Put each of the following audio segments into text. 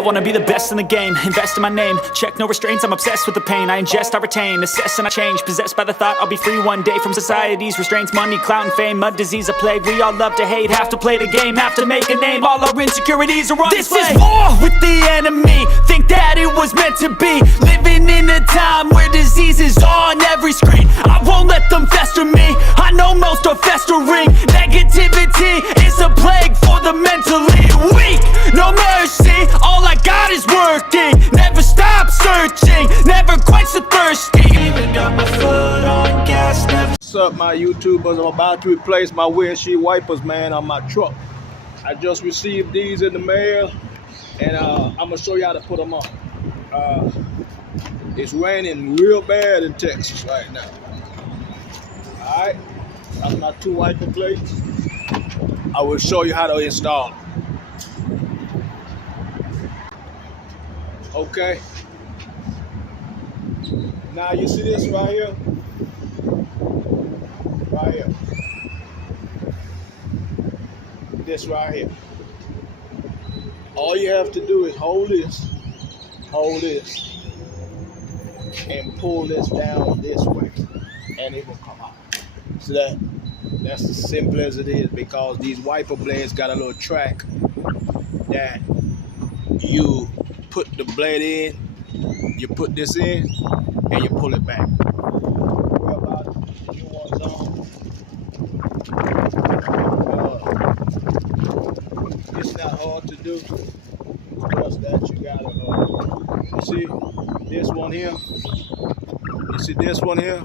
I wanna be the best in the game, invest in my name. Check no restraints, I'm obsessed with the pain. I ingest, I retain, assess and I change. Possessed by the thought I'll be free one day from society's restraints. Money, clout and fame, mud, disease, a plague. We all love to hate, have to play the game, have to make a name. All our insecurities are on display. This is war with the enemy, think that it was meant to be. Living in a time where disease is on every screen. I won't let them fester me, I know most are festering. Negativity is a plague for the mentally weak. No mercy, all I got is working. Never stop searching, never quench the thirsty. Even got my foot on gas, never. What's up, my YouTubers? I'm about to replace my windshield wipers, man, on my truck. I just received these in the mail, and I'm gonna show you how to put them on. It's raining real bad in Texas right now. All right, that's my two wiper plates. I will show you how to install them. Okay. Now you see this right here? Right here. This right here. All you have to do is hold this, and pull this down this way, and it will come out. So that's as simple as it is, because these wiper blades got a little track that you put the blade in, you put this in, and you pull it back. We're about to new ones on. It's not hard to do. Just that you gotta, you see this one here? You see this one here?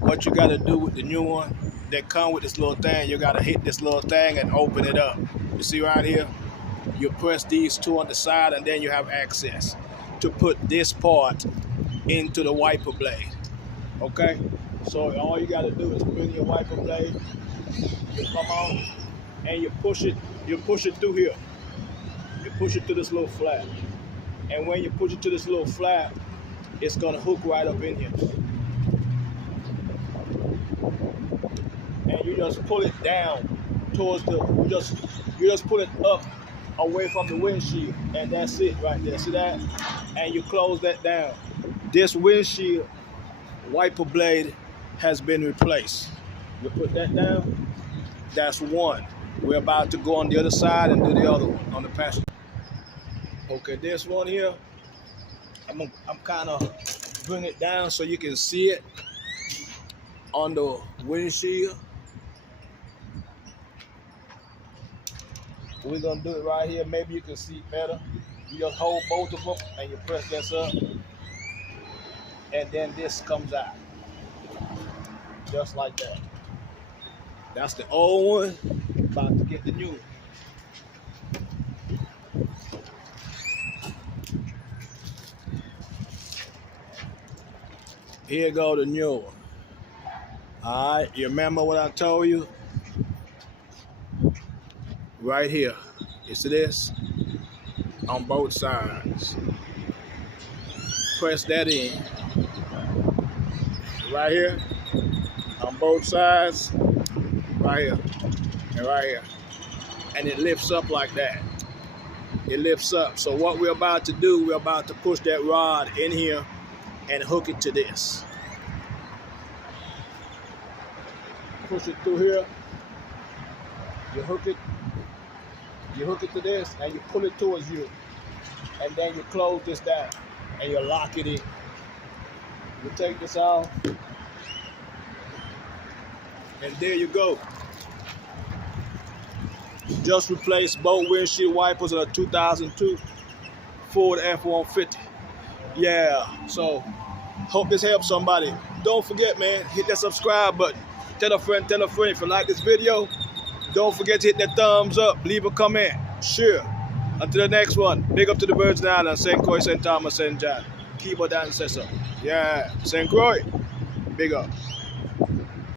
What you gotta do with the new one that come with this little thing, you gotta hit this little thing and open it up. You see right here? You press these two on the side, and then you have access to put this part into the wiper blade. Okay? So all you gotta do is bring your wiper blade, you come on, and you push it through here. You push it through this little flap. And when you push it to this little flap, it's gonna hook right up in here. And you just pull it down towards you just pull it up away from the windshield, and that's it right there. See that? And you close that down. This windshield wiper blade has been replaced. You put that down. That's one. We're about to go on the other side and do the other one on the passenger. Okay, this one here, I'm kind of bring it down so you can see it on the windshield. We're gonna do it right here. Maybe you can see it better. You just hold both of them and you press this up, and then this comes out, just like that. That's the old one. About to get the new one. Here go the new one. All right, you remember what I told you? Right here, you see this? On both sides. Press that in. Right here, on both sides, right here, and right here. And it lifts up like that. It lifts up. So what we're about to do, we're about to push that rod in here and hook it to this. Push it through here. You hook it to this, and you pull it towards you. And then you close this down, and you lock it in. You take this off, and there you go. Just replaced both windshield wipers on a 2002 Ford F-150. Yeah, so hope this helps somebody. Don't forget, man, hit that subscribe button. Tell a friend. If you like this video, don't forget to hit that thumbs up, leave a comment. Sure. Until the next one, big up to the Virgin Islands, St. Croix, St. Thomas, St. John. Keep on dancing. Yeah, St. Croix, big up.